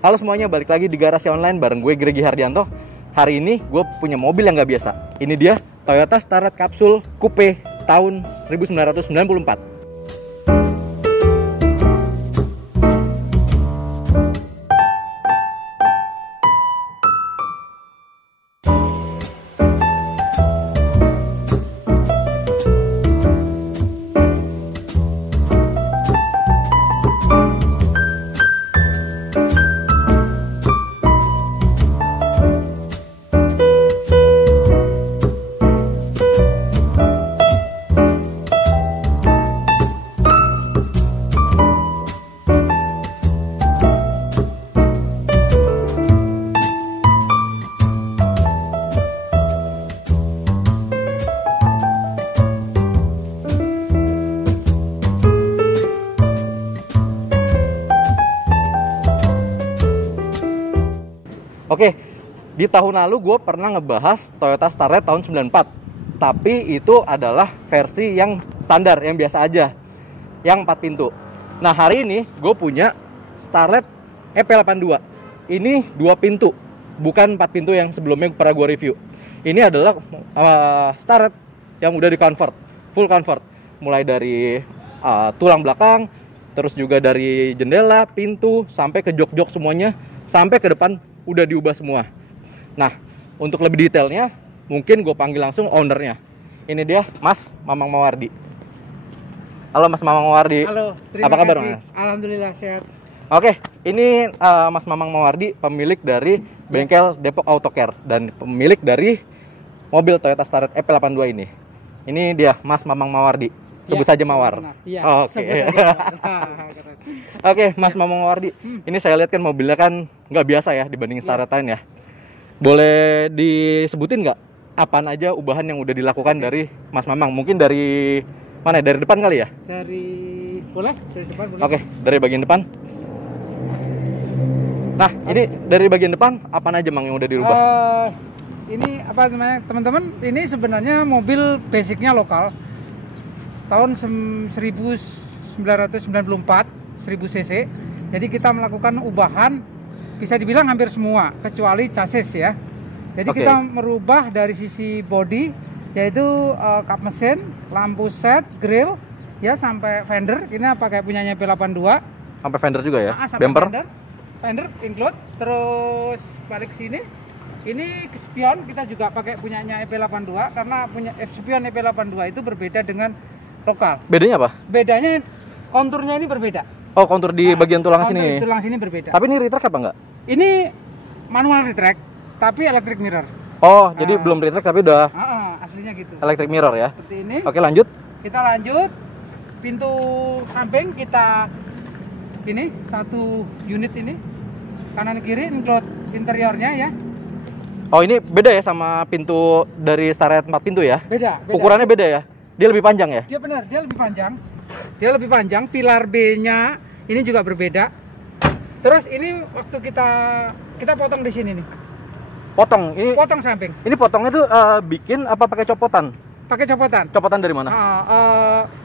Halo semuanya, balik lagi di Garasi Online bareng gue Gregi Hardianto. Hari ini gue punya mobil yang gak biasa. Ini dia Toyota Starlet Capsule Coupe tahun 1994. Oke, di tahun lalu gue pernah ngebahas Toyota Starlet tahun 94. Tapi itu adalah versi yang standar, yang biasa aja, yang 4 pintu. Nah hari ini gue punya Starlet EP82. Ini 2 pintu, bukan 4 pintu yang sebelumnya pernah gue review. Ini adalah Starlet yang udah di-convert, full convert. Mulai dari tulang belakang, terus juga dari jendela, pintu, sampai ke jok-jok semuanya, sampai ke depan udah diubah semua. Nah, untuk lebih detailnya, mungkin gue panggil langsung ownernya. Ini dia, Mas Mamang Mawardi. Halo Mas Mamang Mawardi. Halo, terima apa kabar kasih. Mas? Alhamdulillah sehat. Oke, ini Mas Mamang Mawardi, pemilik dari bengkel Depok Autocare dan pemilik dari mobil Toyota Starlet EP82 ini. Ini dia, Mas Mamang Mawardi. Sebut saja Mawar. Iya, oh, oke. Oke, Mas Mamang Mawardi. Ini saya lihat kan mobilnya kan nggak biasa ya dibanding Starlet lain ya. Boleh disebutin nggak apaan aja ubahan yang udah dilakukan dari Mas Mamang? Mungkin dari mana? Dari depan kali ya? Dari depan boleh. Oke, dari bagian depan. Nah, ini dari bagian depan apaan aja Mang yang udah dirubah? Ini apa namanya, teman-teman? Ini sebenarnya mobil basicnya lokal. Tahun 1994, 1000 cc. Jadi kita melakukan ubahan, bisa dibilang hampir semua, kecuali chassis ya. Jadi kita merubah dari sisi body, yaitu kap mesin, lampu set, grill, ya sampai fender. Ini pakai punyanya P82. Sampai fender juga ya? Bumper? Fender include. Terus balik sini, ini spion kita juga pakai punyanya EP82 karena punya spion EP82 itu berbeda dengan lokal. Bedanya apa? Bedanya konturnya ini berbeda. Oh, kontur di bagian tulang sini. Tulang sini berbeda. Tapi ini retract apa enggak? Ini manual retract, tapi electric mirror. Oh, jadi belum retract tapi udah aslinya gitu. Electric mirror ya. Seperti ini. Oke, lanjut. Kita lanjut. Pintu samping kita ini satu unit ini. Kanan kiri include interiornya ya. Oh, ini beda ya sama pintu dari Starlet 4 pintu ya? Beda. Ukurannya beda ya? Dia lebih panjang ya? Dia benar, dia lebih panjang. Dia lebih panjang, pilar B-nya ini juga berbeda. Terus ini waktu kita potong di sini nih. Potong ini? Potong samping. Ini potongnya tuh bikin apa pakai copotan? Pakai copotan. Copotan dari mana?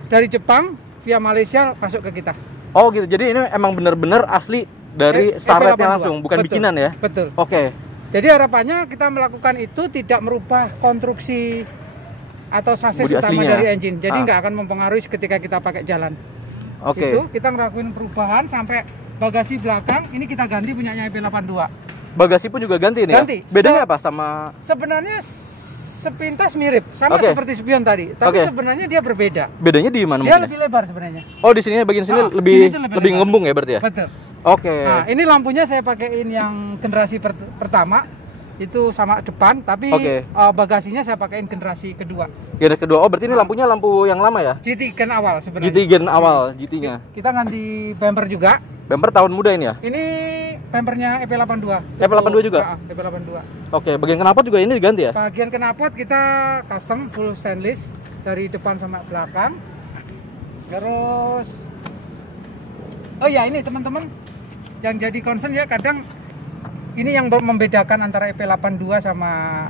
Dari Jepang via Malaysia masuk ke kita. Oh gitu. Jadi ini emang bener-bener asli dari Starletnya langsung, bukan betul, bikinan ya? Betul. Oke. Jadi harapannya kita melakukan itu tidak merubah konstruksi atau chassis utama dari engine. Jadi nggak akan mempengaruhi ketika kita pakai jalan. Oke. Itu kita ngelakuin perubahan sampai bagasi belakang ini kita ganti punyanya EP82. Bagasi pun juga ganti nih ganti. Ya? Bedanya apa sama? Sebenarnya sepintas mirip, sama seperti spion tadi. Tapi sebenarnya dia berbeda. Bedanya di mana? Dia lebih lebar sebenarnya. Oh, di sini bagian sini lebih ngembung ya berarti ya? Betul. Oke. Nah, ini lampunya saya pakaiin yang generasi pertama. Itu sama depan, tapi bagasinya saya pakaiin generasi kedua. Generasi kedua. Oh, berarti ini lampunya lampu yang lama ya? GT gen awal sebenarnya. GT gen awal, GT-nya. Kita ganti bumper juga. Bumper tahun muda ini ya? Ini bumpernya EP82. EP82 juga? EP82. Oke, bagian knalpot juga ini diganti ya? Bagian knalpot kita custom full stainless dari depan sama belakang. Terus oh ya, ini teman-teman yang jadi concern ya, kadang ini yang membedakan antara EP82 sama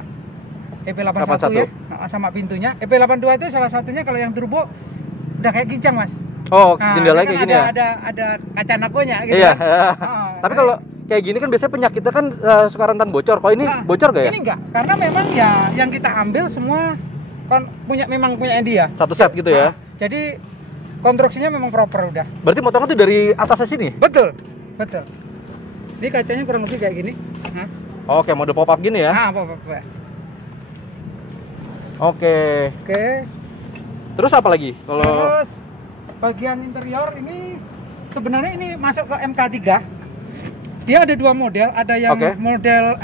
EP81 ya, sama pintunya. EP82 itu salah satunya kalau yang turbo udah kayak kincang, Mas. Oh, jendelanya kayak gini ya? Ada kaca nakonya gitu. Iya. Kan? Tapi kalau kayak gini kan biasanya penyakitnya kan suka rentan bocor. Kalau ini bocor gak ya? Ini enggak, karena memang ya yang kita ambil semua memang punya dia. Satu set gitu ya. Jadi konstruksinya memang proper udah. Berarti motornya tuh dari atasnya sini? Betul. Ini kacanya kurang lebih kayak gini. Oke, model pop up gini ya? Pop-up. Oke. Terus apa lagi? Terus bagian interior ini sebenarnya ini masuk ke MK3. Dia ada dua model, ada yang model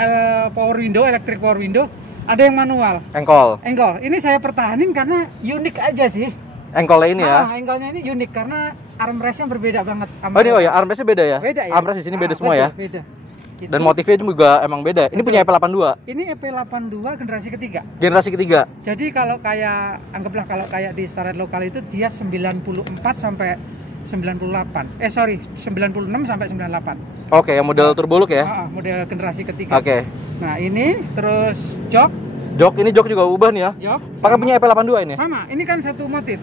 power window, electric power window, ada yang manual. Engkol. Ini saya pertahanin karena unik aja sih. Engkolnya ini ya? Engkolnya ini unik karena armrestnya berbeda banget. Armrestnya beda ya? Beda ya. Armrest di sini beda semua ya? Beda. Dan motifnya juga emang beda. Ini punya EP82. Ini EP82 generasi ketiga. Jadi kalau anggaplah kalau kayak di Starlet lokal itu dia 94 sampai 98. 96 sampai 98. Oke, yang model turbo look ya? Model generasi ketiga. Oke. Nah, ini terus jok ini jok juga ubah nih ya? Pakai punya EP82 ini? Sama, ini kan satu motif.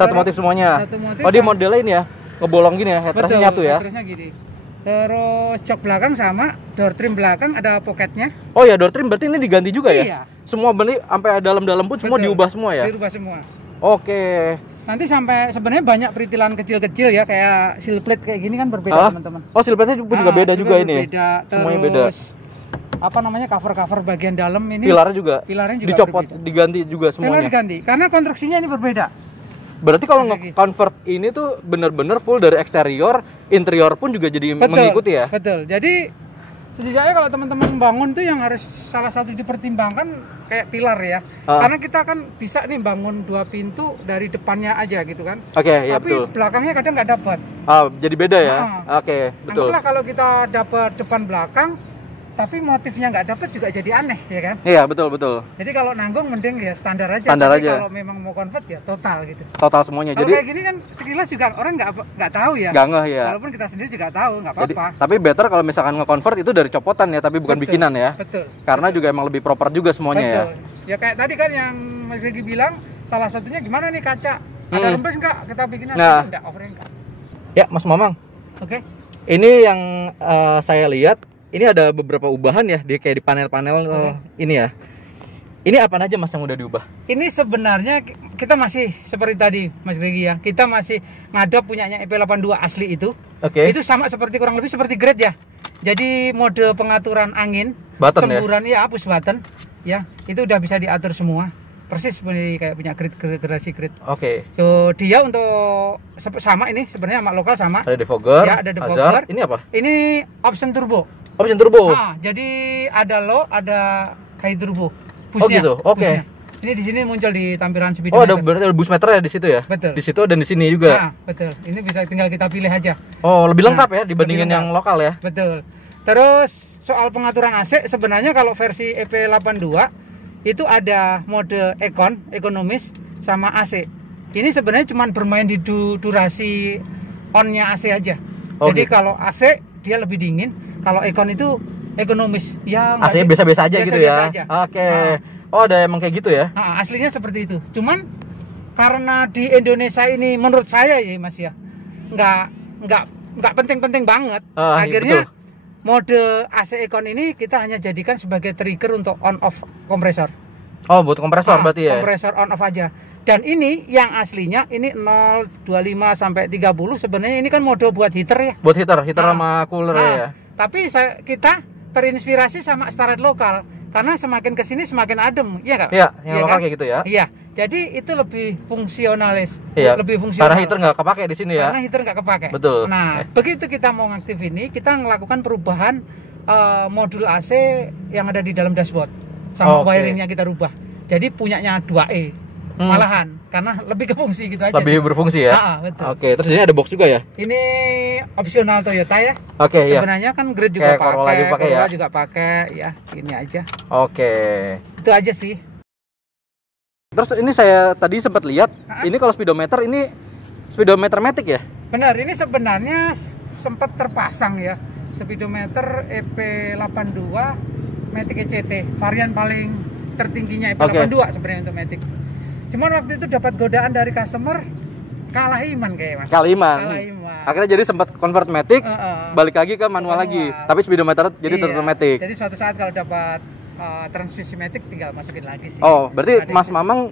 Satu motif semuanya? Satu motif. Dia modelnya ini ya? Ngebolong gini ya? Headrestnya nyatu ya? Headrestnya gini. Terus jok belakang sama, door trim belakang ada pocketnya. Oh ya, door trim berarti ini diganti juga ya? Iya. Semua benih sampai dalam-dalam pun semua diubah semua ya? Diubah semua. Oke. Nanti sampai sebenarnya banyak peritilan kecil-kecil ya, kayak seal plate kayak gini kan berbeda teman-teman. Oh, seal plate-nya juga beda juga ini. Semuanya beda. Apa namanya cover bagian dalam ini? Pilarnya juga dicopot, berbeda. Diganti juga semuanya. Pilar diganti karena konstruksinya ini berbeda. Berarti kalau nge-convert ini tuh bener-bener full dari eksterior, interior pun juga jadi mengikuti ya? Betul. Jadi sejujurnya kalau teman-teman bangun tuh yang harus salah satu dipertimbangkan kayak pilar ya. Karena kita kan bisa nih bangun 2 pintu dari depannya aja gitu kan. Oke, ya betul. Tapi belakangnya kadang nggak dapat. Jadi beda ya? Oke, betul. Anggaplah kalau kita dapat depan belakang, tapi motifnya nggak dapat juga jadi aneh ya kan? Iya, betul. Jadi kalau nanggung mending ya standar aja. Kalau memang mau convert ya total gitu. Total semuanya. Kalau jadi kayak gini kan sekilas juga orang nggak tahu ya. Nggak ngeh ya. Walaupun kita sendiri juga tahu nggak apa-apa. Tapi better kalau misalkan nge-convert itu dari copotan ya, tapi bukan bikinan ya. Betul. Karena juga emang lebih proper juga semuanya ya. Ya kayak tadi kan yang Mas Regi bilang salah satunya gimana nih kaca? Ada rembes nggak? Kita bikin enggak offering nggak? Ya Mas Mamang. Oke. Ini yang saya lihat. Ini ada beberapa ubahan ya, dia kayak di panel-panel ini ya. Ini apa aja Mas yang udah diubah? Ini sebenarnya kita masih seperti tadi Mas Regi ya. Kita masih ngadap punyanya EP82 asli itu. Itu sama kurang lebih seperti grade ya. Jadi mode pengaturan angin, semburan ya, push button ya. Itu udah bisa diatur semua. Persis seperti kayak punya generasi grid. So dia untuk sama ini sebenarnya sama lokal sama. Ada defogger. Ya, ada defogger. Ini apa? Ini option turbo. Jadi ada low, ada high turbo. Pushnya, gitu. Ini di sini muncul di tampilan speedometer. Berarti ada boost meter ya di situ ya? Betul. Di situ dan di sini juga. Betul. Ini bisa tinggal kita pilih aja. Lebih lengkap ya dibandingin yang lokal ya? Betul. Terus soal pengaturan AC sebenarnya kalau versi EP82 itu ada mode ekonomis sama AC. Ini sebenarnya cuma bermain di durasi on-nya AC aja. Jadi kalau AC dia lebih dingin, kalau ekon itu ekonomis. Ya AC biasa-biasa aja gitu ya. Ada emang kayak gitu ya? Aslinya seperti itu. Cuman karena di Indonesia ini menurut saya ya Mas ya, nggak penting-penting banget. Akhirnya mode AC Econ ini kita hanya jadikan sebagai trigger untuk on off kompresor. Buat kompresor berarti ya? Kompresor on off aja. Dan ini yang aslinya ini 025 sampai 30 sebenarnya ini kan mode buat heater ya. Buat heater sama cooler ya. Tapi kita terinspirasi sama Starlet lokal karena semakin kesini semakin adem, iya nggak? Iya, yang lokal kayak gitu ya. Iya, jadi itu lebih fungsionalis, lebih fungsional. Karena heater nggak kepake di sini ya. Karena heater nggak kepake. Betul. Nah, begitu kita mau ngaktif ini, kita melakukan perubahan modul AC yang ada di dalam dashboard sama wiringnya kita rubah. Jadi punyanya 2E. Malahan karena lebih ke fungsi gitu aja. Lebih berfungsi ya. Betul. Terus ini ada box juga ya? Ini opsional Toyota ya. Sebenarnya kan Grid juga pakai, Corolla juga pakai ya. Ini aja. Itu aja sih. Terus ini saya tadi sempat lihat, ini kalau speedometer ini speedometer Matic ya? Benar, ini sebenarnya sempat terpasang ya. Speedometer EP82 Matic ECT, varian paling tertingginya EP82 sebenarnya untuk Matic. Cuman waktu itu dapat godaan dari customer kalah iman kayak Mas. Kalah iman. Akhirnya jadi sempat convert matic, balik lagi ke manual lagi. Tapi speedometer jadi tetap matic. Jadi suatu saat kalau dapat transmisi matic tinggal masukin lagi sih. Oh, berarti Mas Mamang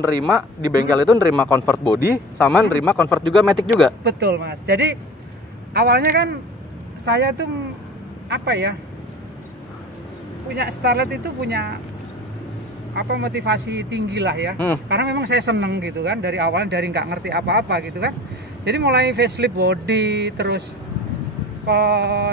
nerima di bengkel itu nerima convert body sama nerima convert juga matic juga. Betul, Mas. Jadi awalnya kan saya tuh apa ya? Punya Starlet itu punya motivasi tinggi lah ya, karena memang saya seneng gitu kan dari awal, dari nggak ngerti apa-apa gitu kan. Jadi mulai facelift body, terus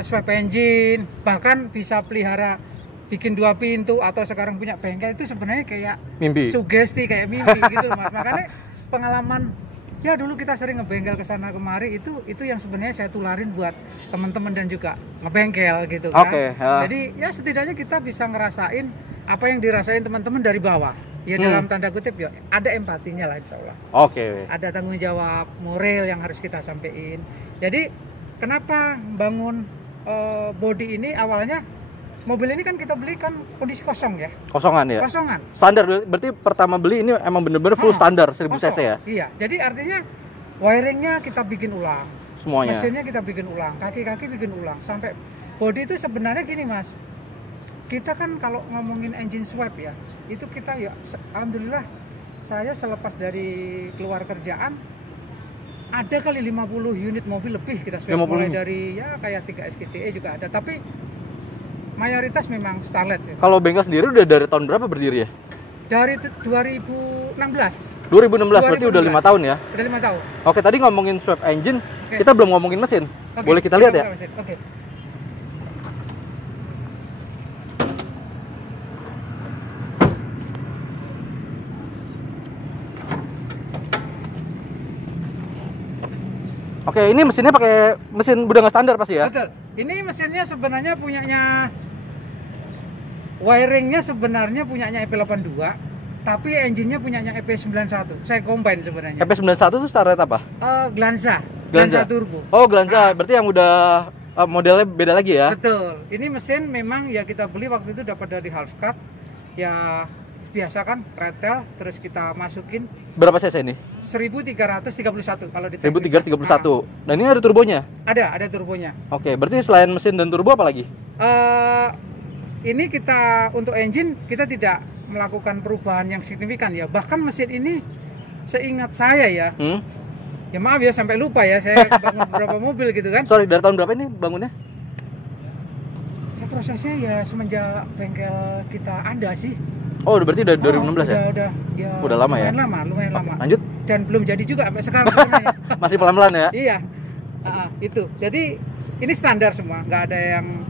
swap engine, bahkan bisa pelihara bikin 2 pintu, atau sekarang punya bengkel itu sebenarnya kayak mimpi, sugesti, kayak mimpi gitu Mas. Makanya pengalaman ya dulu kita sering ngebengkel ke sana kemari, itu yang sebenarnya saya tularin buat teman-teman dan juga ngebengkel gitu kan. Jadi ya setidaknya kita bisa ngerasain apa yang dirasain teman-teman dari bawah. Ya dalam tanda kutip ya ada empatinya lah insya Allah. Ada tanggung jawab moral yang harus kita sampaikan. Jadi kenapa bangun body ini, awalnya mobil ini kan kita beli kan kondisi kosong ya. Kosongan ya? Kosongan. Standar, berarti pertama beli ini emang bener-bener full standar 1000 cc ya? Iya, jadi artinya wiringnya kita bikin ulang. Semuanya? Mesinnya kita bikin ulang, kaki-kaki bikin ulang. Sampai body itu sebenarnya gini Mas, kita kan kalau ngomongin engine swap ya, itu kita ya alhamdulillah saya selepas dari keluar kerjaan ada kali 50 unit mobil lebih kita swap, mulai dari ya kayak 3 SGTE juga ada, tapi mayoritas memang Starlet ya. Kalau bengkel sendiri udah dari tahun berapa berdiri ya? Dari 2016. 2016 berarti udah 5 tahun ya? Udah 5 tahun. Oke, tadi ngomongin swap engine, kita belum ngomongin mesin. Boleh kita lihat ya? Oke. Oke, ini mesinnya pakai mesin udah nggak standar pasti ya? Betul. Ini mesinnya sebenarnya punyanya, wiringnya sebenarnya punyanya EP82, tapi engine-nya punyanya EP91. Saya combine sebenarnya. EP91 itu Starlet apa? Glanza turbo. Oh, Glanza. Berarti yang udah modelnya beda lagi ya? Betul. Ini mesin memang ya kita beli waktu itu dapat dari Half Cut. Ya biasa kan, retel, terus kita masukin. Berapa cc ini? 1331 kalau di 1331. Dan ini ada turbonya? Ada turbonya. Oke, berarti selain mesin dan turbo apa lagi? Ini kita untuk engine kita tidak melakukan perubahan yang signifikan ya. Bahkan mesin ini seingat saya ya. Ya maaf ya sampai lupa ya, saya bangun beberapa mobil gitu kan. Sorry, dari tahun berapa ini bangunnya? Saya prosesnya ya semenjak bengkel kita ada sih. Oh, berarti udah 2016 ya? Udah lama ya? Lumayan lama. Lanjut. Dan belum jadi juga sampai sekarang sebenarnya. Masih pelan-pelan ya? Iya. Itu. Jadi ini standar semua, nggak ada yang,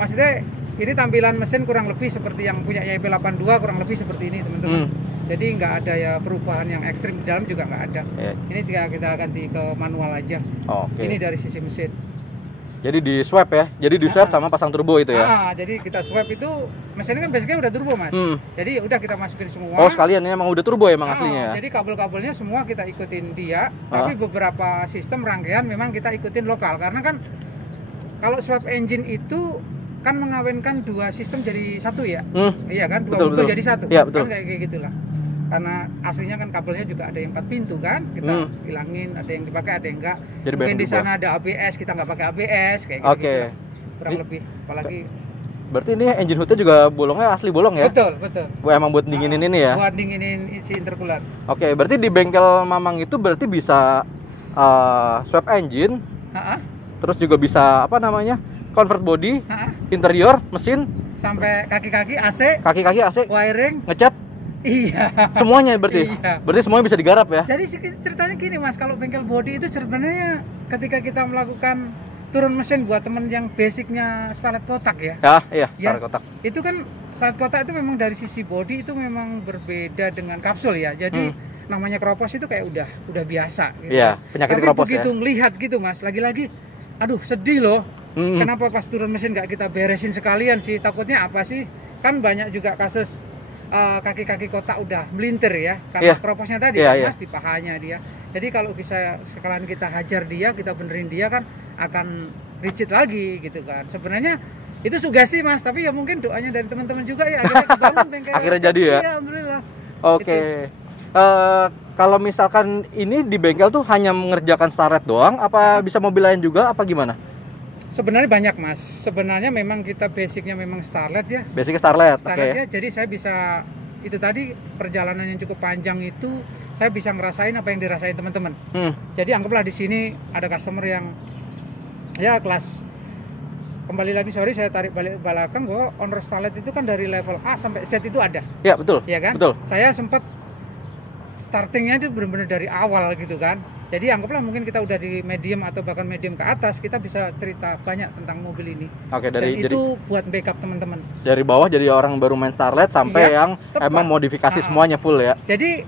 maksudnya ini tampilan mesin kurang lebih seperti yang punya EP82, kurang lebih seperti ini teman-teman. Jadi nggak ada ya perubahan yang ekstrim, di dalam juga nggak ada. Ini kita ganti ke manual aja. Ini dari sisi mesin. Jadi di swap ya? Jadi di swap sama pasang turbo itu ya? Jadi kita swap itu, mesinnya kan basicnya udah turbo Mas. Jadi udah kita masukin semua. Oh sekalian ini emang udah turbo emang aslinya ya? Jadi kabel-kabelnya semua kita ikutin dia. Tapi beberapa sistem rangkaian memang kita ikutin lokal. Karena kan kalau swap engine itu kan mengawinkan 2 sistem jadi satu ya? Iya kan? 2 mobil jadi satu. Iya betul. Kan kayak gitulah. Karena aslinya kan kabelnya juga ada yang 4 pintu kan, kita hilangin, ada yang dipakai ada yang enggak. Jadi mungkin di sana ada ABS, kita nggak pakai ABS kayak gitu. Kurang lebih. Apalagi berarti ini engine hoodnya juga bolongnya asli bolong ya? Betul. Emang buat dinginin ini ya? Buat dinginin isi intercooler. Oke, berarti di bengkel Mamang itu berarti bisa swap engine, terus juga bisa apa namanya, convert body, interior, mesin, sampai kaki-kaki AC, wiring, ngecat. Iya. Semuanya berarti? Iya. Berarti semuanya bisa digarap ya? Jadi ceritanya gini Mas, kalau bengkel body itu sebenarnya ketika kita melakukan turun mesin buat temen yang basicnya Starlet kotak ya. Iya, Starlet kotak. Itu kan Starlet kotak itu memang dari sisi body itu memang berbeda dengan kapsul ya. Jadi namanya keropos itu kayak udah biasa gitu. Iya, penyakit keropos ya. Tapi begitu ngelihat gitu Mas, lagi-lagi aduh sedih loh. Kenapa pas turun mesin nggak kita beresin sekalian sih? Takutnya apa sih? Kan banyak juga kasus kaki-kaki kotak udah melintir ya karena keroposnya tadi Mas, di pahanya dia. Jadi kalau sekalian kita hajar dia, kita benerin dia kan akan rigid lagi gitu kan. Sebenarnya itu sugesti Mas, tapi ya mungkin doanya dari teman-teman juga ya akhirnya kebangun bengkel. Akhirnya jadi ya? Iya, alhamdulillah. Oke. Gitu. Kalau misalkan ini di bengkel tuh hanya mengerjakan starlet doang, apa bisa mobil lain juga, apa gimana? Sebenarnya banyak mas. Sebenarnya memang kita basicnya memang starlet ya. Basicnya starlet. Starlet Oke. ya. Jadi saya bisa itu tadi perjalanan yang cukup panjang itu saya bisa ngerasain apa yang dirasain teman-teman. Jadi anggaplah di sini ada customer yang ya kelas, kembali lagi sorry saya tarik balik belakang, bahwa owner starlet itu kan dari level A sampai Z itu ada. Ya betul. Ya kan? Betul. Saya sempat startingnya itu benar-benar dari awal gitu kan. Jadi anggaplah mungkin kita udah di medium atau bahkan medium ke atas, kita bisa cerita banyak tentang mobil ini. Oke, Dan itu buat backup teman-teman. Dari bawah jadi orang baru main starlet sampai Iya, yang tepat. emang modifikasi semuanya full ya. Jadi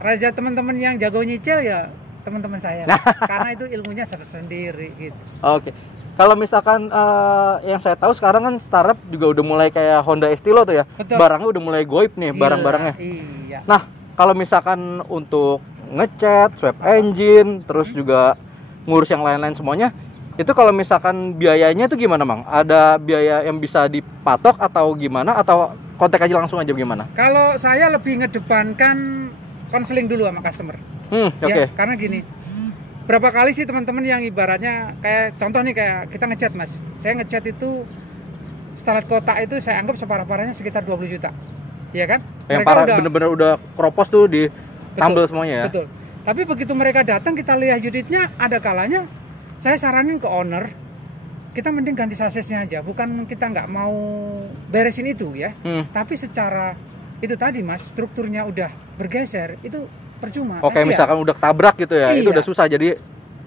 raja teman-teman yang jago nyicil ya teman-teman saya. Karena itu ilmunya sendiri gitu. Oke. Kalau misalkan yang saya tahu sekarang kan starlet juga udah mulai kayak Honda Estilo tuh ya. Betul. Barangnya udah mulai goib nih, Gila, barang-barangnya. Iya. Nah, kalau misalkan untuk ngecat, swap engine, terus juga ngurus yang lain-lain semuanya, itu kalau misalkan biayanya itu gimana, Mang? Ada biaya yang bisa dipatok atau gimana? Atau kontak aja langsung aja gimana? Kalau saya lebih ngedepankan konseling dulu sama customer. Oke. Ya, karena gini, berapa kali sih teman-teman yang ibaratnya kayak contoh nih kayak kita ngecat mas, saya ngecat itu starlet kotak itu saya anggap separah-parahnya sekitar 20 juta, ya kan? Yang Mereka parah udah, bener-bener udah kropos tuh di tambel semuanya ya. betul. Tapi begitu mereka datang kita lihat unitnya, ada kalanya saya saranin ke owner, kita mending ganti sasisnya aja, bukan kita nggak mau beresin itu ya, tapi secara itu tadi mas, strukturnya udah bergeser, itu percuma. Oke, misalkan udah ketabrak gitu ya, itu Iya. udah susah, jadi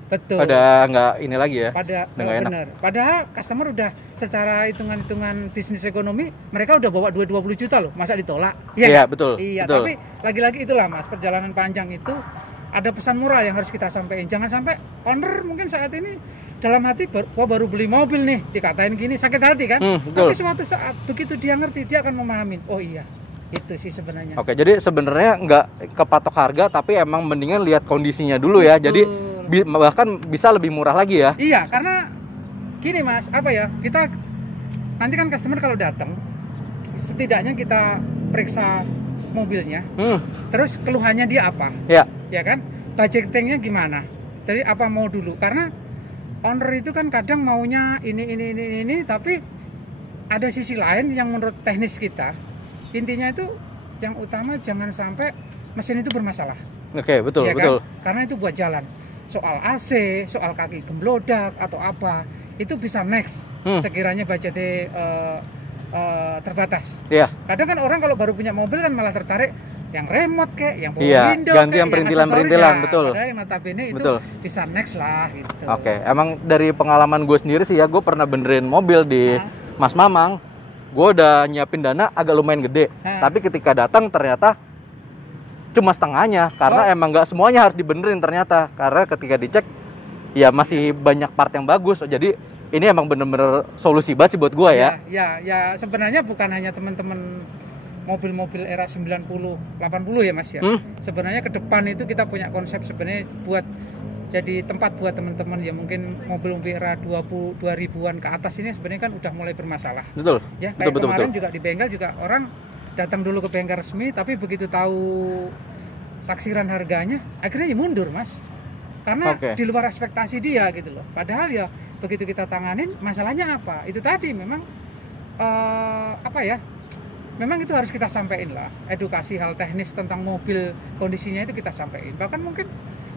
betul. ada nggak ini lagi ya. Benar. Padahal customer udah secara hitungan-hitungan bisnis ekonomi, mereka udah bawa 20 juta loh, masa ditolak? Iya, betul. Iya, betul. tapi lagi-lagi itulah mas, perjalanan panjang itu ada pesan moral yang harus kita sampaikan. Jangan sampai owner mungkin saat ini dalam hati, wah baru beli mobil nih, dikatain gini, sakit hati kan? Betul. Tapi suatu saat begitu dia ngerti, dia akan memahamin, oh iya, itu sih sebenarnya. Oke, jadi sebenarnya nggak kepatok harga, tapi emang mendingan lihat kondisinya dulu ya. Jadi bahkan bisa lebih murah lagi ya. Iya, karena gini mas, apa ya, kita nanti kan customer kalau datang, setidaknya kita periksa mobilnya, terus keluhannya dia apa, ya kan, budgetingnya gimana, jadi apa mau dulu, karena owner itu kan kadang maunya ini, tapi ada sisi lain yang menurut teknis kita, intinya itu yang utama jangan sampai mesin itu bermasalah. Oke, betul, ya betul. Kan? Karena itu buat jalan. Soal AC, soal kaki gemblodak atau apa, itu bisa next sekiranya budgetnya terbatas. Iya. Kadang kan orang kalau baru punya mobil kan malah tertarik yang remote kayak, yang power window, ganti yang perintilan-perintilan, betul. Padahal yang notabene itu bisa next lah gitu. Oke, emang dari pengalaman gue sendiri sih ya, gue pernah benerin mobil di Mas Mamang. Gue udah nyiapin dana agak lumayan gede, tapi ketika datang ternyata cuma setengahnya, karena emang nggak semuanya harus dibenerin ternyata, karena ketika dicek ya masih banyak part yang bagus. Jadi ini emang bener-bener solusi banget sih buat gue ya. Ya sebenarnya bukan hanya teman-teman mobil-mobil era 90 80 ya mas ya. Sebenarnya ke depan itu kita punya konsep sebenarnya buat jadi tempat buat teman-teman ya, mungkin mobil-mobil era 2000-an ke atas ini sebenarnya kan udah mulai bermasalah. Betul. Ya, kayak betul, kemarin juga di bengkel juga orang datang dulu ke bengkel resmi, tapi begitu tahu taksiran harganya akhirnya ya mundur mas, karena di luar ekspektasi dia gitu loh. Padahal ya begitu kita tanganin, masalahnya apa, itu tadi memang memang itu harus kita sampaikan lah, edukasi hal teknis tentang mobil, kondisinya itu kita sampaikan. Bahkan mungkin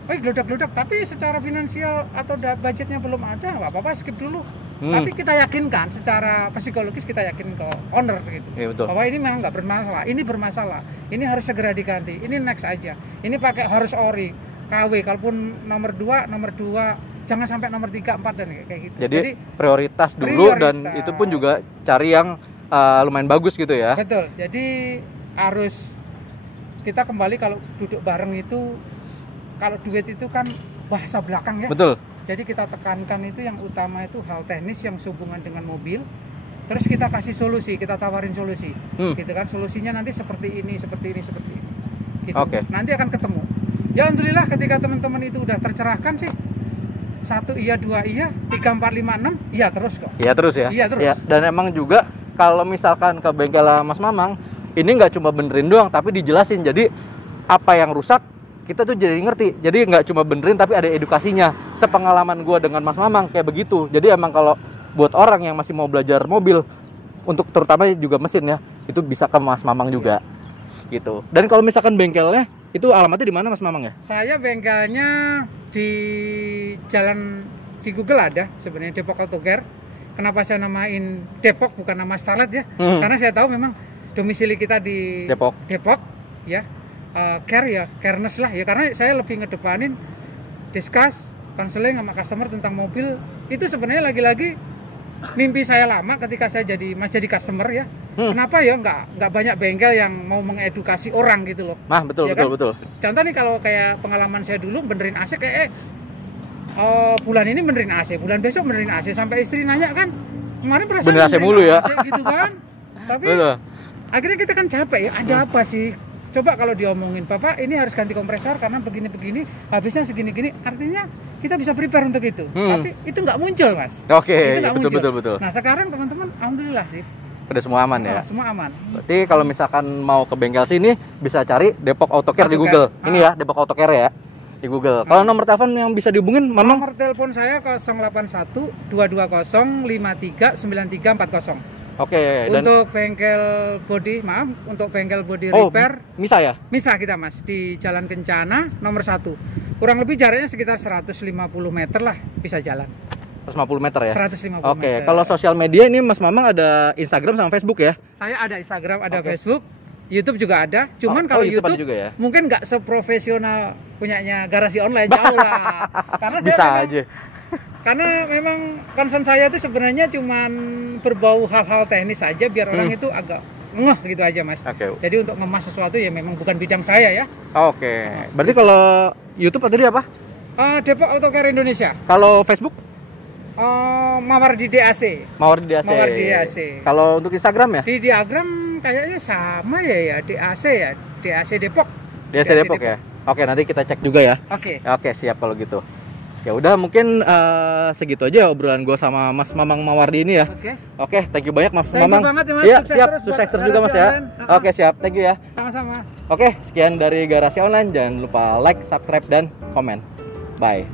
geludak-geludak, tapi secara finansial atau budgetnya belum ada, nggak apa-apa, skip dulu. Tapi kita yakinkan secara psikologis, kita yakin ke owner gitu, bahwa ini memang nggak bermasalah, ini bermasalah, ini harus segera diganti, ini next aja, ini pakai harus ori, KW, kalaupun nomor 2, jangan sampai nomor 3, 4 dan kayak gitu. Jadi prioritas dulu, dan itu pun juga cari yang lumayan bagus gitu ya. Betul. Jadi harus kita kembali, kalau duduk bareng itu, kalau duet itu kan bahasa belakang ya. Betul. Jadi kita tekankan itu yang utama itu hal teknis yang sehubungan dengan mobil. Terus kita kasih solusi, kita tawarin solusi. Gitu kan, solusinya nanti seperti ini. Gitu. Nanti akan ketemu. Ya alhamdulillah ketika teman-teman itu udah tercerahkan sih. 1 iya, 2 iya, 3, 4, 5, 6 iya terus kok. Iya terus ya. Iya terus. Ya, dan emang juga kalau misalkan ke bengkel Mas Mamang, ini nggak cuma benerin doang, tapi dijelasin. Jadi apa yang rusak kita tuh jadi ngerti. Jadi nggak cuma benerin tapi ada edukasinya. Sepengalaman gue dengan Mas Mamang kayak begitu. Jadi emang kalau buat orang yang masih mau belajar mobil, untuk terutama juga mesin ya, itu bisa ke Mas Mamang juga gitu. Dan kalau misalkan bengkelnya itu alamatnya di mana Mas Mamang ya? Saya bengkelnya di jalan, di Google ada sebenarnya, Depok Auto Care. Kenapa saya namain Depok bukan nama Starlet ya? Karena saya tahu memang domisili kita di Depok ya. Care ya, careness lah ya, karena saya lebih ngedepanin discuss, counseling sama customer tentang mobil. Itu sebenarnya lagi-lagi mimpi saya lama ketika saya jadi customer ya. Kenapa ya nggak banyak bengkel yang mau mengedukasi orang gitu loh. Nah, betul ya betul. Contoh nih, kalau kayak pengalaman saya dulu benerin AC kayak bulan ini benerin AC, bulan besok benerin AC, sampai istri nanya kan, kemarin perasaan bener AC mulu ya. AC gitu kan. Tapi betul. Akhirnya kita kan capek ya, ada apa sih? Coba kalau diomongin, Bapak ini harus ganti kompresor karena begini-begini, habisnya segini-gini, artinya kita bisa prepare untuk itu. Tapi itu nggak muncul, Mas. Oke, itu nggak betul. Nah, sekarang teman-teman alhamdulillah sih udah semua aman ya. Semua aman. Berarti kalau misalkan mau ke bengkel sini bisa cari Depok Auto Care di Google. Ini ya, Depok Auto Care ya di Google. Kalau nomor telepon yang bisa dihubungin, Mamang? Nomor telepon saya 081 220 53 9340. Oke, untuk bengkel body, untuk bengkel body repair. Misa ya? Misa kita, Mas, di Jalan Kencana nomor 1. Kurang lebih jaraknya sekitar 150 meter lah, bisa jalan. 150 meter ya? 150 Oke, meter. kalau sosial media ini Mas Mamang ada Instagram sama Facebook ya? Saya ada Instagram, ada Facebook, YouTube juga ada. Cuman kalau YouTube juga ya? mungkin nggak seprofesional punyanya Garasi Online, jauh lah. Karena bisa aja. Karena memang concern saya itu sebenarnya cuman berbau hal-hal teknis saja, biar orang itu agak ngeh gitu aja, Mas. Jadi untuk ngemas sesuatu ya memang bukan bidang saya ya. Oke. Berarti kalau YouTube tadi apa? Depok Auto Care Indonesia. Kalau Facebook? Mawardi DAC. Mawardi DAC. Mawardi DAC. Kalau untuk Instagram ya? Di Instagram kayaknya sama ya, DAC ya, DAC Depok. DAC Depok ya. Oke, nanti kita cek juga ya. Oke, siap kalau gitu. Ya udah, mungkin segitu aja obrolan gue sama Mas Mamang Mawardi ini ya. Oke, thank you banyak Mas Mamang. Thank you banget ya, Mas. Iya, siap. Sukses terus juga Mas ya. Oke, siap. Thank you ya. Sama-sama. Oke, sekian dari Garasi Online. Jangan lupa like, subscribe, dan komen. Bye.